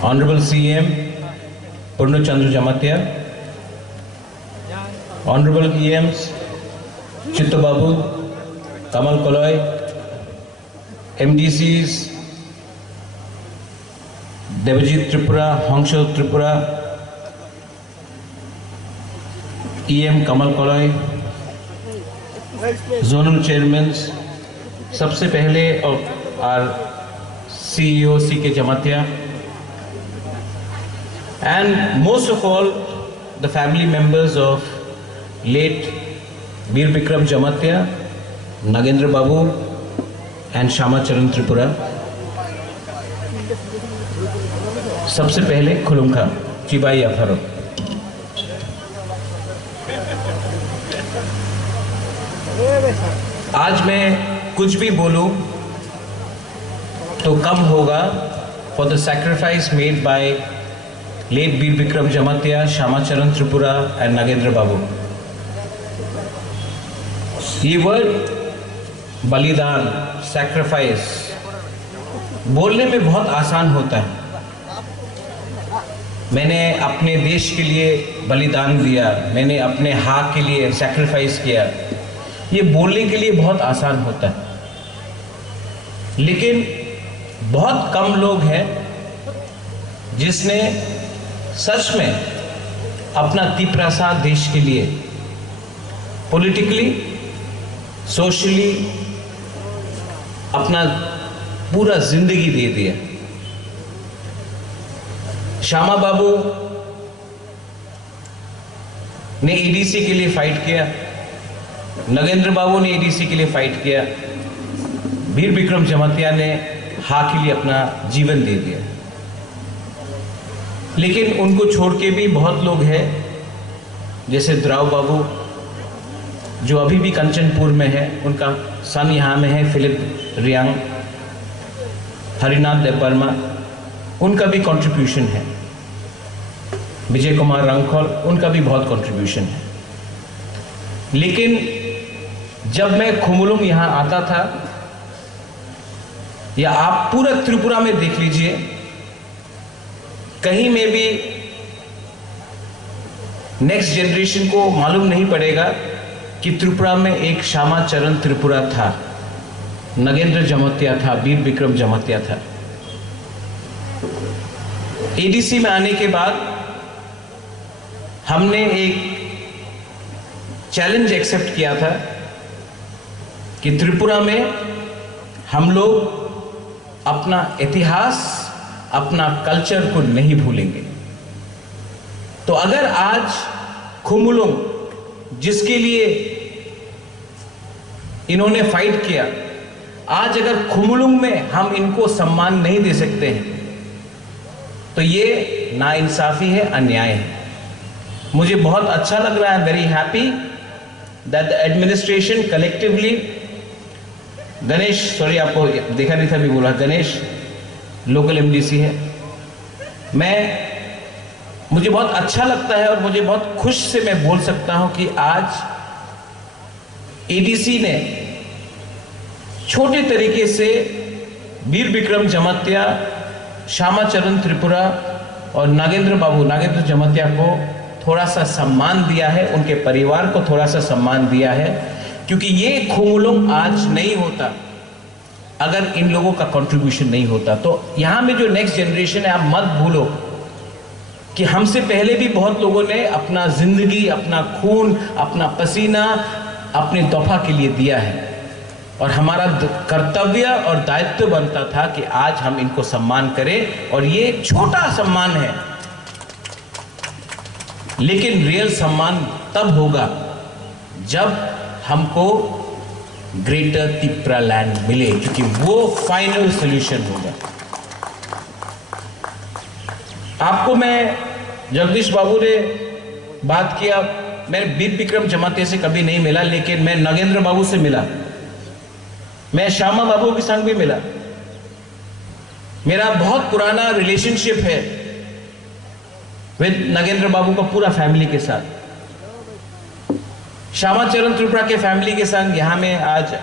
Honorable CM Purna Chandra Jamatia, Honorable EMs Chittu Babu, Kamal Koloy, MDCs Devajit Tripura, Hongshel Tripura, EM Kamal Koloy, Zonal Chairmen, सबसे पहले our CEO C.K. Jamatia, and most of all the family members of late Veer Bikram Jamatia, Nagendra Babu and Shama Charan Tripura. सबसे पहले खुलुमखा चिबाई अफरो। आज मैं कुछ भी बोलूं तो कम होगा for the sacrifice made by late Veer Bikram Jamatia, Shama Charan Tripura and Nagendra Babu. ये वर्ड बलिदान, sacrifice बोलने में बहुत आसान होता है। मैंने अपने देश के लिए बलिदान दिया, मैंने अपने हक के लिए सैक्रिफाइस किया, ये बोलने के लिए बहुत आसान होता है, लेकिन बहुत कम लोग हैं जिसने सच में अपना तीव्रता देश के लिए पॉलिटिकली, सोशली अपना पूरा जिंदगी दे दिया। श्यामा बाबू ने एडीसी के लिए फाइट किया, नगेंद्र बाबू ने एडीसी के लिए फाइट किया, वीर विक्रम जमातिया ने हा के लिए अपना जीवन दे दिया। लेकिन उनको छोड़ के भी बहुत लोग हैं, जैसे द्राव बाबू जो अभी भी कंचनपुर में है, उनका सन यहाँ में है फिलिप रियांग, हरिनाथ देवबर्मा, उनका भी कंट्रीब्यूशन है, विजय कुमार रंगखोल, उनका भी बहुत कंट्रीब्यूशन है। लेकिन जब मैं खुमुलुंग यहाँ आता था, या आप पूरा त्रिपुरा में देख लीजिए, कहीं में भी नेक्स्ट जनरेशन को मालूम नहीं पड़ेगा कि त्रिपुरा में एक श्यामा चरण त्रिपुरा था, नगेंद्र जमातिया था, वीर विक्रम जमातिया था। एडीसी में आने के बाद हमने एक चैलेंज एक्सेप्ट किया था कि त्रिपुरा में हम लोग अपना इतिहास, अपना कल्चर को नहीं भूलेंगे। तो अगर आज खुमुलुंग जिसके लिए इन्होंने फाइट किया, आज अगर खुमुलुंग में हम इनको सम्मान नहीं दे सकते हैं तो ये नाइंसाफी है, अन्याय है। मुझे बहुत अच्छा लग रहा है, very happy that the administration collectively, Ganesh, sorry आपको देखा नहीं था, भी बोला, गणेश लोकल एमडीसी है, मुझे बहुत अच्छा लगता है और मुझे बहुत खुश से मैं बोल सकता हूं कि आज एडीसी ने छोटे तरीके से वीर विक्रम जमातिया, श्यामा चरण त्रिपुरा और नागेंद्र बाबू, नागेंद्र जमातिया को थोड़ा सा सम्मान दिया है, उनके परिवार को थोड़ा सा सम्मान दिया है, क्योंकि ये खुमुलुंग आज नहीं होता अगर इन लोगों का कंट्रीब्यूशन नहीं होता। तो यहां में जो नेक्स्ट जनरेशन है, आप मत भूलो कि हमसे पहले भी बहुत लोगों ने अपना जिंदगी, अपना खून, अपना पसीना अपने तोहफा के लिए दिया है, और हमारा कर्तव्य और दायित्व बनता था कि आज हम इनको सम्मान करें। और ये छोटा सम्मान है, लेकिन रियल सम्मान तब होगा जब हमको ग्रेटर तिप्रा लैंड मिले, क्योंकि वो फाइनल सॉल्यूशन होगा। आपको मैं, जगदीश बाबू ने बात किया, मैं वीर विक्रम जमातिया से कभी नहीं मिला, लेकिन मैं नगेंद्र बाबू से मिला, मैं श्यामा बाबू के संग भी मिला। मेरा बहुत पुराना रिलेशनशिप है विद नगेंद्र बाबू का पूरा फैमिली के साथ। श्यामा चरण त्रिपुरा के फैमिली के संग यहाँ में आज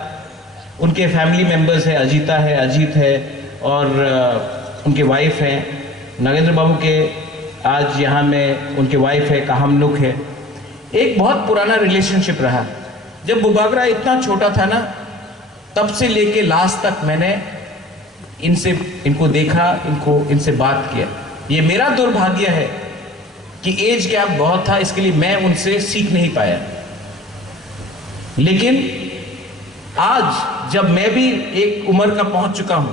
उनके फैमिली मेंबर्स हैं, अजीता है, अजीत है और उनके वाइफ हैं, नागेंद्र बाबू के आज यहाँ में उनके वाइफ है, काहम लुक है। एक बहुत पुराना रिलेशनशिप रहा। जब बुबागरा इतना छोटा था ना, तब से लेके लास्ट तक मैंने इनको देखा, इनसे बात किया। ये मेरा दुर्भाग्य है कि एज गैप बहुत था, इसके लिए मैं उनसे सीख नहीं पाया। लेकिन आज जब मैं भी एक उम्र का पहुंच चुका हूं,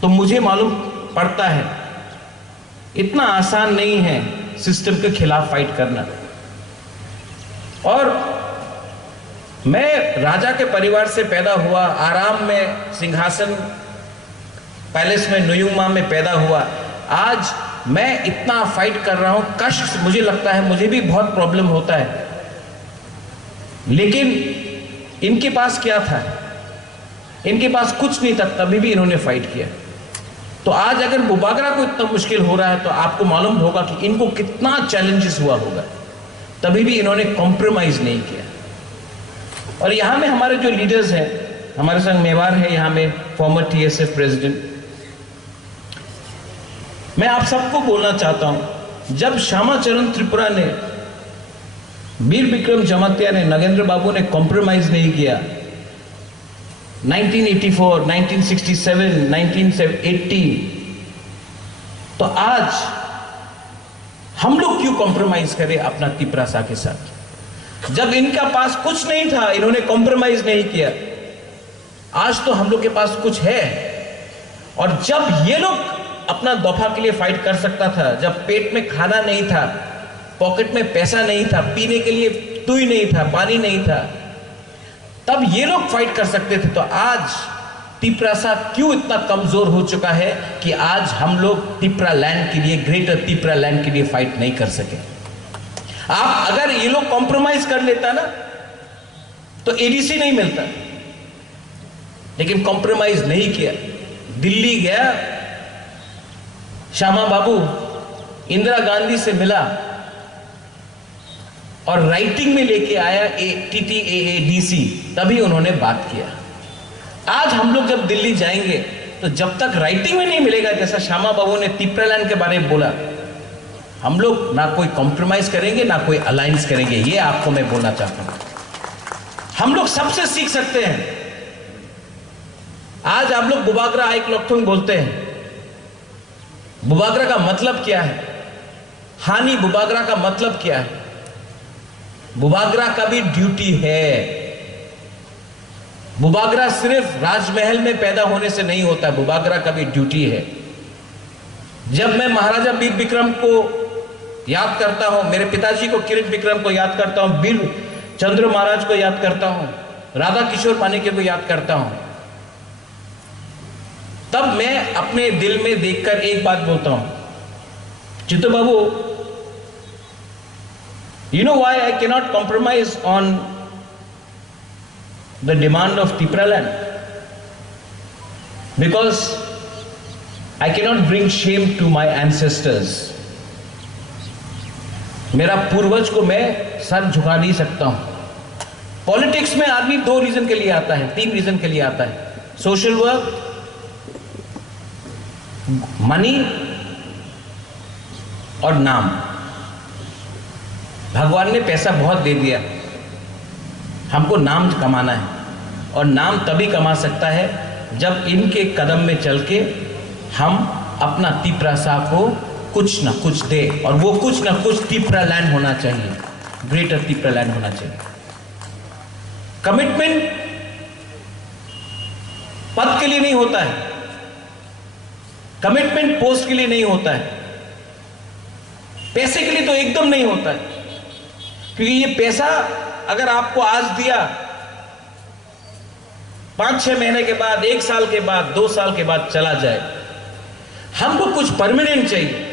तो मुझे मालूम पड़ता है इतना आसान नहीं है सिस्टम के खिलाफ फाइट करना। और मैं राजा के परिवार से पैदा हुआ, आराम में सिंहासन पैलेस में नुयुमा में पैदा हुआ। आज मैं इतना फाइट कर रहा हूं, कष्ट मुझे लगता है, मुझे भी बहुत प्रॉब्लम होता है। लेकिन इनके पास क्या था? इनके पास कुछ नहीं था, तभी भी इन्होंने फाइट किया। तो आज अगर बुबागरा को इतना मुश्किल हो रहा है, तो आपको मालूम होगा कि इनको कितना चैलेंजेस हुआ होगा, तभी भी इन्होंने कॉम्प्रोमाइज नहीं किया। और यहां में हमारे जो लीडर्स हैं, हमारे संग मेवार है यहां में, फॉर्मर TSF प्रेसिडेंट। मैं आप सबको बोलना चाहता हूं, जब श्यामाचरण त्रिपुरा ने, वीर विक्रम जमातिया ने, नगेंद्र बाबू ने कॉम्प्रोमाइज नहीं किया 1984, 1967, 1980, तो आज हम लोग क्यों कॉम्प्रोमाइज करें अपना तिपरासा के साथ? जब इनका पास कुछ नहीं था, इन्होंने कॉम्प्रोमाइज नहीं किया। आज तो हम लोग के पास कुछ है। और जब ये लोग अपना दफा के लिए फाइट कर सकता था, जब पेट में खाना नहीं था, पॉकेट में पैसा नहीं था, पीने के लिए टुई नहीं था, पानी नहीं था, तब ये लोग फाइट कर सकते थे। तो आज तिपरासा क्यों इतना कमजोर हो चुका है कि आज हम लोग तिपरा लैंड के लिए, ग्रेटर तिपरा लैंड के लिए फाइट नहीं कर सके? आप अगर ये लोग कॉम्प्रोमाइज कर लेता ना, तो ADC नहीं मिलता। लेकिन कॉम्प्रोमाइज नहीं किया। दिल्ली गया श्यामा बाबू, इंदिरा गांधी से मिला और राइटिंग में लेके आया TTAADC, तभी उन्होंने बात किया। आज हम लोग जब दिल्ली जाएंगे, तो जब तक राइटिंग में नहीं मिलेगा, जैसा श्यामा बाबू ने तिपरालैंड के बारे में बोला, हम लोग ना कोई कॉम्प्रोमाइज करेंगे, ना कोई अलायंस करेंगे। ये आपको मैं बोलना चाहता हूं। हम लोग सबसे सीख सकते हैं। आज आप लोग बुबागरा आइक लोकथुंग बोलते हैं। बुबागरा का मतलब क्या है? हानि बुबागरा का मतलब क्या है? बुबागरा का भी ड्यूटी है। बुबागरा सिर्फ राजमहल में पैदा होने से नहीं होता, बुबागरा का भी ड्यूटी है। जब मैं महाराजा वीर विक्रम को याद करता हूं, मेरे पिताजी को किरण विक्रम को याद करता हूं, वीर चंद्र महाराज को याद करता हूं, राधा किशोर मानिके को याद करता हूं, तब मैं अपने दिल में देखकर एक बात बोलता हूं, चित्तो बाबू, you know why I cannot compromise on the demand of Tipraland? Because I cannot bring shame to my ancestors. मेरा पूर्वज को मैं सर झुका नहीं सकता हूं। पॉलिटिक्स में आदमी 2 रीजन के लिए आता है, 3 रीजन के लिए आता है। सोशल वर्क, मनी और नाम। भगवान ने पैसा बहुत दे दिया, हमको नाम कमाना है। और नाम तभी कमा सकता है जब इनके कदम में चल के हम अपना तिपरासा को कुछ ना कुछ दे, और वो कुछ ना कुछ तिपरा लैंड होना चाहिए, ग्रेटर तिपरा लैंड होना चाहिए। कमिटमेंट पद के लिए नहीं होता है, कमिटमेंट पोस्ट के लिए नहीं होता है, पैसे के लिए तो एकदम नहीं होता है। क्योंकि ये पैसा अगर आपको आज दिया, 5-6 महीने के बाद, 1 साल के बाद, 2 साल के बाद चला जाए। हमको कुछ परमानेंट चाहिए।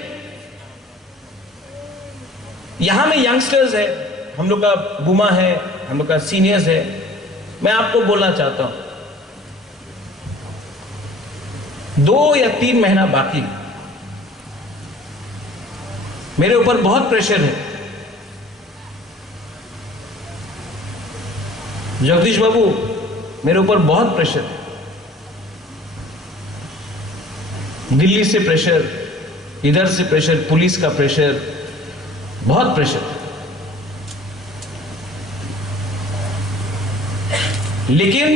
यहां में यंगस्टर्स है, हम लोग का बुमा है, हम लोग का सीनियर्स है। मैं आपको बोलना चाहता हूं, 2 या 3 महीना बाकी, मेरे ऊपर बहुत प्रेशर है। जगदीश बाबू, मेरे ऊपर बहुत प्रेशर है, दिल्ली से प्रेशर, इधर से प्रेशर, पुलिस का प्रेशर, बहुत प्रेशर। लेकिन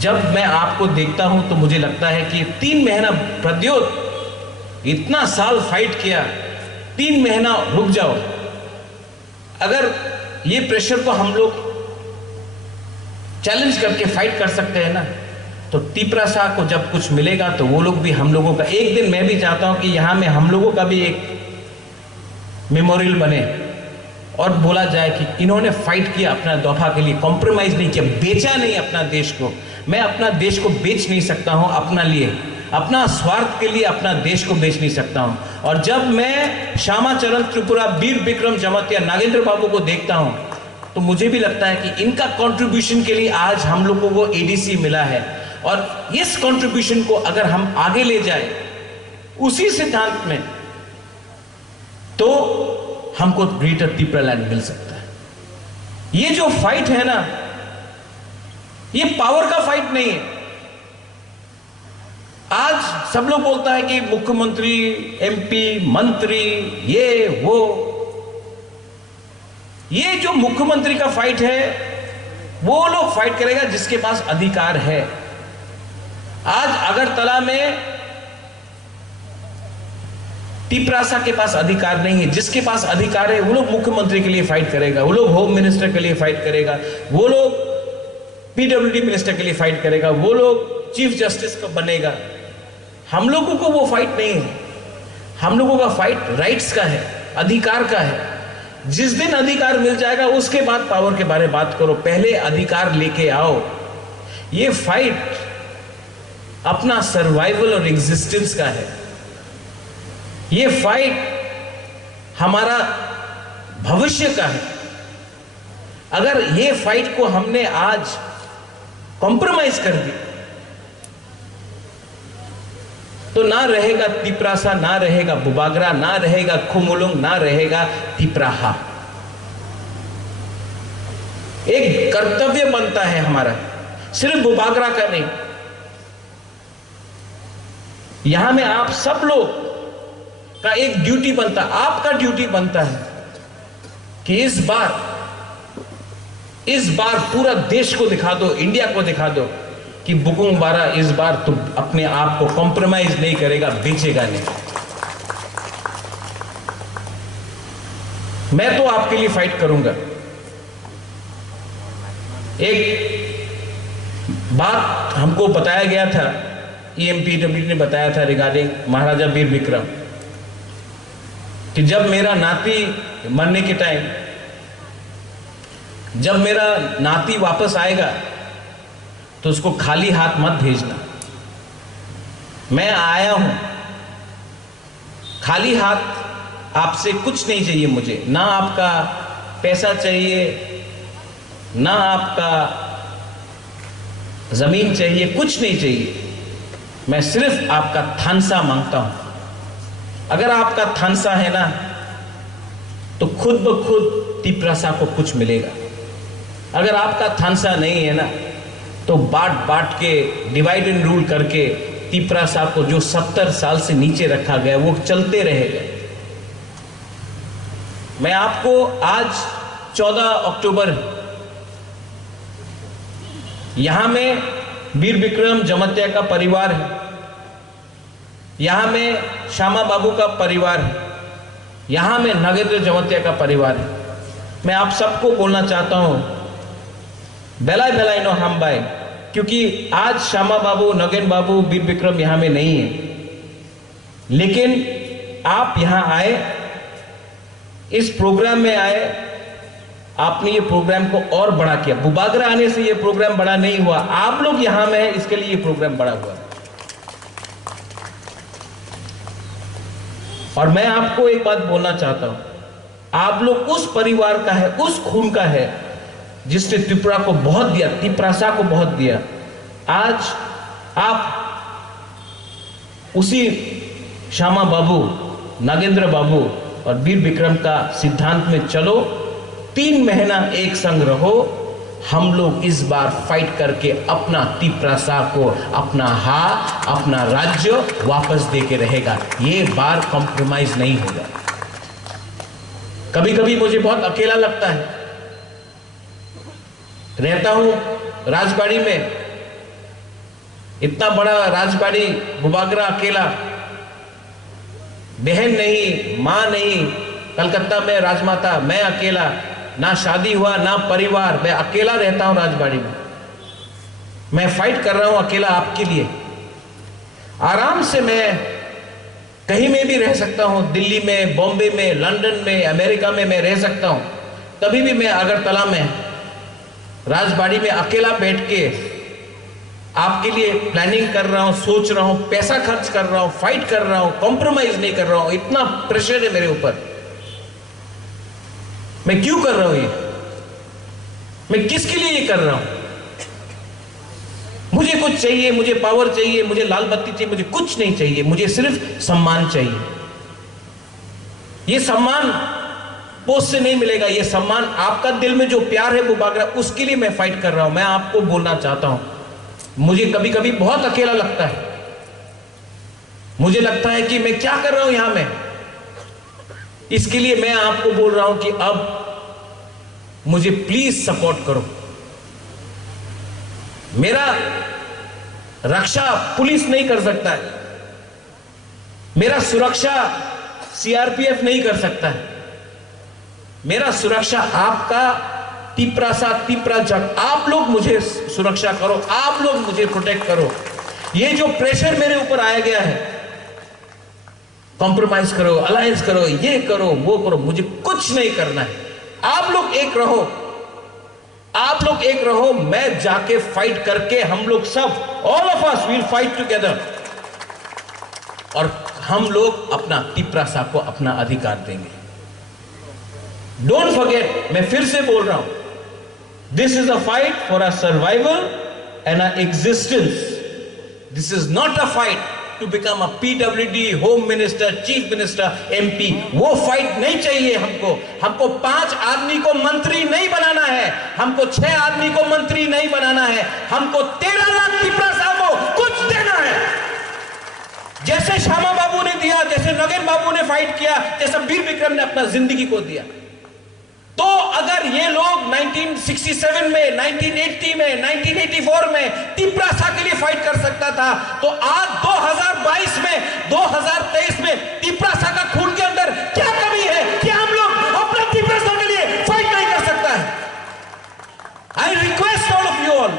जब मैं आपको देखता हूं तो मुझे लगता है कि 3 महीना प्रद्योत इतना साल फाइट किया, 3 महीना रुक जाओ। अगर ये प्रेशर को हम लोग चैलेंज करके फाइट कर सकते हैं ना, तो तिपरासा को जब कुछ मिलेगा तो वो लोग भी हम लोगों का, एक दिन मैं भी चाहता हूं कि यहां में हम लोगों का भी एक मेमोरियल बने और बोला जाए कि इन्होंने फाइट किया अपना दफा के लिए, कॉम्प्रोमाइज नहीं किया, बेचा नहीं अपना देश को। मैं अपना देश को बेच नहीं सकता हूं अपना लिए, अपना स्वार्थ के लिए अपना देश को बेच नहीं सकता हूं। और जब मैं श्यामाचरण त्रिपुरा, वीर विक्रम जमातिया, नागेंद्र बाबू को देखता हूं तो मुझे भी लगता है कि इनका कंट्रीब्यूशन के लिए आज हम लोगों को एडीसी मिला है। और इस कंट्रीब्यूशन को अगर हम आगे ले जाए उसी सिद्धांत में, तो हमको ग्रेटर त्रिपुरा लैंड मिल सकता है। ये जो फाइट है ना, ये पावर का फाइट नहीं है। आज सब लोग बोलता है कि मुख्यमंत्री, एमपी, मंत्री, ये वो। ये जो मुख्यमंत्री का फाइट है वो लोग फाइट करेगा जिसके पास अधिकार है। आज अगरतला में तिपरासा के पास अधिकार नहीं है, जिसके पास अधिकार है वो लोग मुख्यमंत्री के लिए फाइट करेगा, वो लोग होम मिनिस्टर के लिए फाइट करेगा, वो लोग पीडब्ल्यूडी मिनिस्टर के लिए फाइट करेगा, वो लोग चीफ जस्टिस का बनेगा। हम लोगों को वो फाइट नहीं है। हम लोगों का फाइट राइट्स का है, अधिकार का है। जिस दिन अधिकार मिल जाएगा उसके बाद पावर के बारे में बात करो, पहले अधिकार लेके आओ। ये फाइट अपना सर्वाइवल और एग्जिस्टेंस का है। ये फाइट हमारा भविष्य का है। अगर ये फाइट को हमने आज कॉम्प्रोमाइज कर दी तो ना रहेगा तिपरासा, ना रहेगा बुबागरा, ना रहेगा खुमुलुंग, ना रहेगा तिपराहा। एक कर्तव्य बनता है हमारा, सिर्फ बुबागरा का नहीं। यहां में आप सब लोग का एक ड्यूटी बनता, आपका ड्यूटी बनता है कि इस बार पूरा देश को दिखा दो, इंडिया को दिखा दो कि बुकुंग बारा इस बार तो अपने आप को कॉम्प्रोमाइज नहीं करेगा, बेचेगा नहीं। मैं तो आपके लिए फाइट करूंगा। एक बात हमको बताया गया था, ईएमपीडब्ल्यू ने बताया था रिगार्डिंग महाराजा वीर विक्रम, कि जब मेरा नाती मरने के टाइम, जब मेरा नाती वापस आएगा तो उसको खाली हाथ मत भेजना। मैं आया हूं खाली हाथ, आपसे कुछ नहीं चाहिए मुझे, ना आपका पैसा चाहिए, ना आपका जमीन चाहिए, कुछ नहीं चाहिए। मैं सिर्फ आपका थानसा मांगता हूं। अगर आपका थानसा है ना तो खुद ब खुद तिपरासा को कुछ मिलेगा। अगर आपका थानसा नहीं है ना तो बांट के, डिवाइड एंड रूल करके तिपरासा को जो 70 साल से नीचे रखा गया वो चलते रहेगा। मैं आपको आज 14 अक्टूबर यहां में वीर विक्रम जमातिया का परिवार है, यहां में श्यामा बाबू का परिवार है, यहां में नागेंद्र जमातिया का परिवार है। मैं आप सबको बोलना चाहता हूं, बेलाई बेलाई नो हम बाय, क्योंकि आज श्यामा बाबू, नगेन बाबू, वीर विक्रम यहां में नहीं है, लेकिन आप यहां आए, इस प्रोग्राम में आए, आपने ये प्रोग्राम को और बड़ा किया। बुबागरा आने से ये प्रोग्राम बड़ा नहीं हुआ, आप लोग यहां में है इसके लिए ये प्रोग्राम बड़ा हुआ। और मैं आपको एक बात बोलना चाहता हूं, आप लोग उस परिवार का है, उस खून का है जिसने त्रिपुरा को बहुत दिया, तिपरासा को बहुत दिया। आज आप उसी श्यामा बाबू, नागेंद्र बाबू और वीर विक्रम का सिद्धांत में चलो, 3 महीना एक संग रहो, हम लोग इस बार फाइट करके अपना तिप्रासा को, अपना अपना राज्य वापस दे के रहेगा। ये बार कॉम्प्रोमाइज नहीं होगा। कभी कभी मुझे बहुत अकेला लगता है, रहता हूं राजबाड़ी में, इतना बड़ा राजबाड़ी, बुबागरा अकेला, बहन नहीं, मां नहीं, कलकत्ता में राजमाता, मैं अकेला, ना शादी हुआ ना परिवार, मैं अकेला रहता हूं राजबाड़ी में। मैं फाइट कर रहा हूं अकेला आपके लिए। आराम से मैं कहीं में भी रह सकता हूं, दिल्ली में, बॉम्बे में, लंदन में, अमेरिका में मैं रह सकता हूं। तभी भी मैं अगरतला में राजबाड़ी में अकेला बैठ के आपके लिए प्लानिंग कर रहा हूं, सोच रहा हूं, पैसा खर्च कर रहा हूं, फाइट कर रहा हूं, कॉम्प्रोमाइज नहीं कर रहा हूं। इतना प्रेशर है मेरे ऊपर। मैं क्यों कर रहा हूं ये? मैं किसके लिए ये कर रहा हूं? मुझे कुछ चाहिए, मुझे पावर चाहिए, मुझे लाल बत्ती चाहिए, मुझे कुछ नहीं चाहिए। मुझे सिर्फ सम्मान चाहिए। ये सम्मान पोस्ट से नहीं मिलेगा। ये सम्मान आपका दिल में जो प्यार है वो बागरा, उसके लिए मैं फाइट कर रहा हूं। मैं आपको बोलना चाहता हूं, मुझे कभी कभी बहुत अकेला लगता है। मुझे लगता है कि मैं क्या कर रहा हूं यहां में। इसके लिए मैं आपको बोल रहा हूं कि अब मुझे प्लीज सपोर्ट करो। मेरा रक्षा पुलिस नहीं कर सकता है, मेरा सुरक्षा सीआरपीएफ नहीं कर सकता है। मेरा सुरक्षा आपका तिप्रा जग, आप लोग मुझे सुरक्षा करो, आप लोग मुझे प्रोटेक्ट करो। ये जो प्रेशर मेरे ऊपर आया गया है, कॉम्प्रोमाइज करो, अलायंस करो, ये करो, वो करो, मुझे कुछ नहीं करना है। आप लोग एक रहो, आप लोग एक रहो। मैं जाके फाइट करके, हम लोग सब, all of us will fight together, और हम लोग अपना तिप्रासा को अपना अधिकार देंगे। डोंट फॉरगेट, मैं फिर से बोल रहा हूं, this is a fight for a survival and a existence. This is not a fight to become a PWD, home minister, chief minister, MP. वो फाइट नहीं चाहिए हमको। हमको 5 आदमी को मंत्री नहीं बनाना है, हमको 6 आदमी को मंत्री नहीं बनाना है, हमको 13 लाख तिप्रासा को कुछ देना है। जैसे श्यामा बाबू ने दिया, जैसे नगेन बाबू ने फाइट किया, जैसे वीर विक्रम ने अपना जिंदगी को दिया। तो अगर ये लोग 1967 में, 1980 में, 1984 में तिप्रासा के लिए फाइट कर सकता था, तो आज 2022 में, 2023 में तिप्रासा का खून के अंदर क्या कमी है कि हम लोग अपना तिप्रासा के लिए फाइट नहीं कर सकता है? I request all of you all,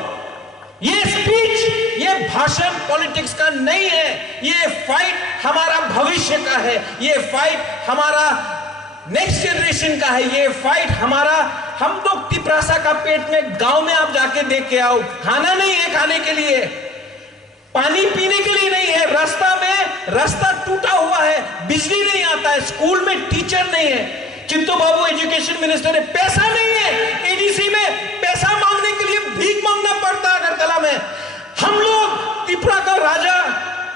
ये स्पीच, ये भाषण पॉलिटिक्स का नहीं है। ये फाइट हमारा भविष्य का है, ये फाइट हमारा नेक्स्ट जनरेशन का है, ये फाइट हमारा। हम लोग तिप्रासा का पेट में, गांव में आप जाके देख के आओ, खाना नहीं है खाने के लिए, पानी पीने के लिए नहीं है, रास्ता टूटा हुआ है, बिजली नहीं आता है, स्कूल में टीचर नहीं है। चिंटू बाबू एजुकेशन मिनिस्टर है, पैसा नहीं है, एडीसी में पैसा मांगने के लिए भीख मांगना पड़ता है अगरतला में। हम लोग त्रिपुरा का राजा,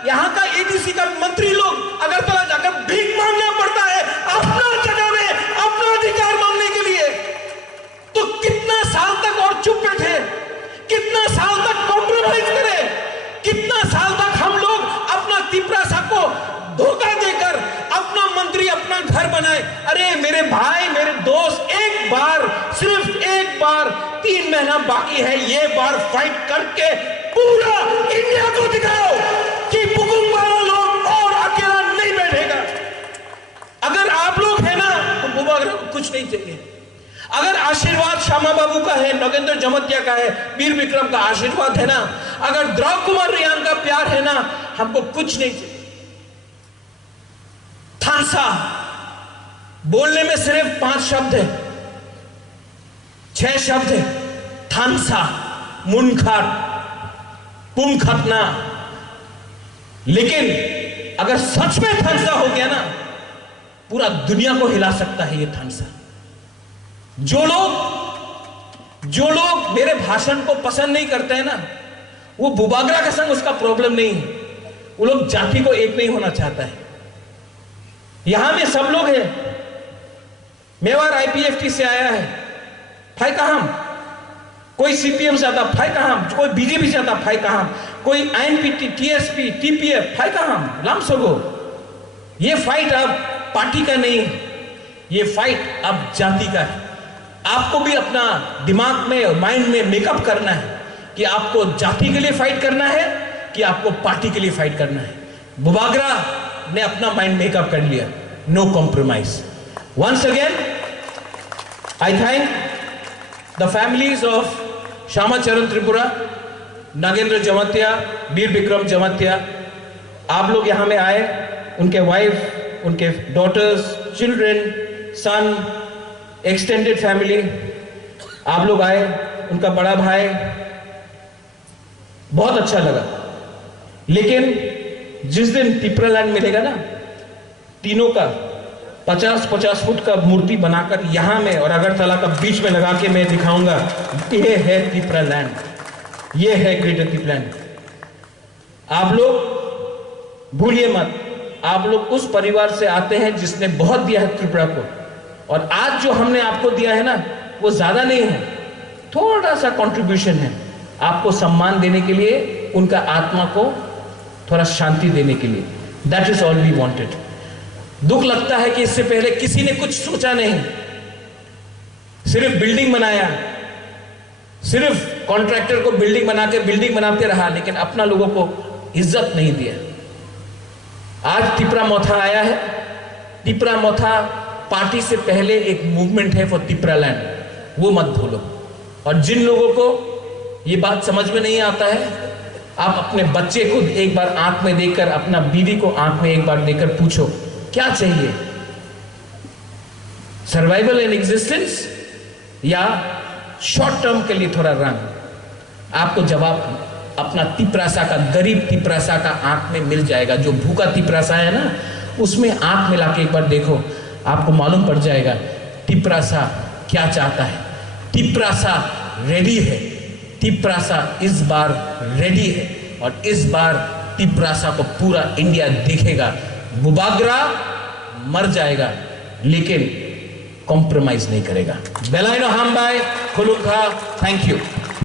यहाँ का एडीसी का मंत्री लोग अगरतला जाकर भीख मांगना पड़ता है अपना जगह में, अपना अधिकार मांगने के लिए। तो कितना साल तक और चुप बैठे, कितना साल तक कॉम्प्रोमाइज करें, कितना साल तक हम लोग अपना तिप्रासा को धोखा देकर अपना मंत्री, अपना घर बनाए? अरे मेरे भाई, मेरे दोस्त, एक बार, सिर्फ एक बार, 3 महीना बाकी है, ये बार फाइट करके पूरा इंडिया को दिखाओ कि बुकुम वाला लोग और अकेला नहीं बैठेगा। अगर आप लोग हैं ना, तो बुबागरा को कुछ नहीं चाहिए। अगर आशीर्वाद श्यामा बाबू का है, नगेंद्र जमतिया का है, वीर विक्रम का आशीर्वाद है ना, अगर द्रौपदी कुमार रियान का प्यार है ना, हमको कुछ नहीं चाहिए। थानसा बोलने में सिर्फ 5 शब्द है, 6 शब्द है, थानसा, मुनखाट, पुमखतना। लेकिन अगर सच में थानसा हो गया ना, पूरा दुनिया को हिला सकता है ये थानसा। जो लोग मेरे भाषण को पसंद नहीं करते हैं ना, वो बुबागरा का संग उसका प्रॉब्लम नहीं है, वो लोग जाति को एक नहीं होना चाहता है। यहां में सब लोग हैं। मेवाड़ आईपीएफटी से आया है, भाई का हम कोई सीपीएम ज्यादा फाइ कहां, कोई बीजेपी ज्यादा फाइ कहां, कोई आईएनपी, टीएसपी, टीपीएफ फाइ कहां लाम सगो। ये फाइट अब पार्टी का नहीं है, ये फाइट अब जाति का है। आपको भी अपना दिमाग में और माइंड में मेकअप करना है कि आपको जाति के लिए फाइट करना है कि आपको पार्टी के लिए फाइट करना है। बुबागरा ने अपना माइंड मेकअप कर लिया, no compromise. Once again I thank the families of Shyamacharan Tripura, Nagendra Jamatia, Vir Vikram Jamatia. आप लोग यहां में आए, उनके वाइफ, उनके daughters, children, son, extended family, आप लोग आए, उनका बड़ा भाई, बहुत अच्छा लगा। लेकिन जिस दिन तिपरालैंड मिलेगा ना, तीनों का 50-50 फुट का मूर्ति बनाकर यहां में और अगरतला का बीच में लगा के मैं दिखाऊंगा, ये है तिपरालैंड, ये है ग्रेटर तिपरालैंड। आप लोग भूलिए मत, आप लोग उस परिवार से आते हैं जिसने बहुत दिया है त्रिपुरा को, और आज जो हमने आपको दिया है ना, वो ज्यादा नहीं है, थोड़ा सा कंट्रीब्यूशन है आपको सम्मान देने के लिए, उनका आत्मा को थोड़ा शांति देने के लिए। That is all we wanted. दुख लगता है कि इससे पहले किसी ने कुछ सोचा नहीं, सिर्फ बिल्डिंग बनाया, सिर्फ कॉन्ट्रैक्टर को बिल्डिंग बना के बिल्डिंग बनाते रहा, लेकिन अपना लोगों को इज्जत नहीं दिया। आज तिपरा मोथा आया है। तिपरा मोथा पार्टी से पहले एक मूवमेंट है फॉर तिपरालैंड, वो मत भूलो। और जिन लोगों को ये बात समझ में नहीं आता है, आप अपने बच्चे को एक बार आंख में देखकर, अपना बीवी को आंख में एक बार देखकर पूछो क्या चाहिए, सर्वाइवल एंड एग्जिस्टेंस या शॉर्ट टर्म के लिए थोड़ा रंग। आपको जवाब अपना तिपरासा का, गरीब तिपरासा का आंख में मिल जाएगा। जो भूखा तिपरासा है ना, उसमें आंख मिला के एक बार देखो, आपको मालूम पड़ जाएगा तिपरासा क्या चाहता है। तिपरासा रेडी है, तिपरासा इस बार रेडी है, और इस बार तिपरासा को पूरा इंडिया देखेगा। बुबागरा मर जाएगा लेकिन कॉम्प्रोमाइज नहीं करेगा। बेलाइनो हामबाई खुलुखा, थैंक यू।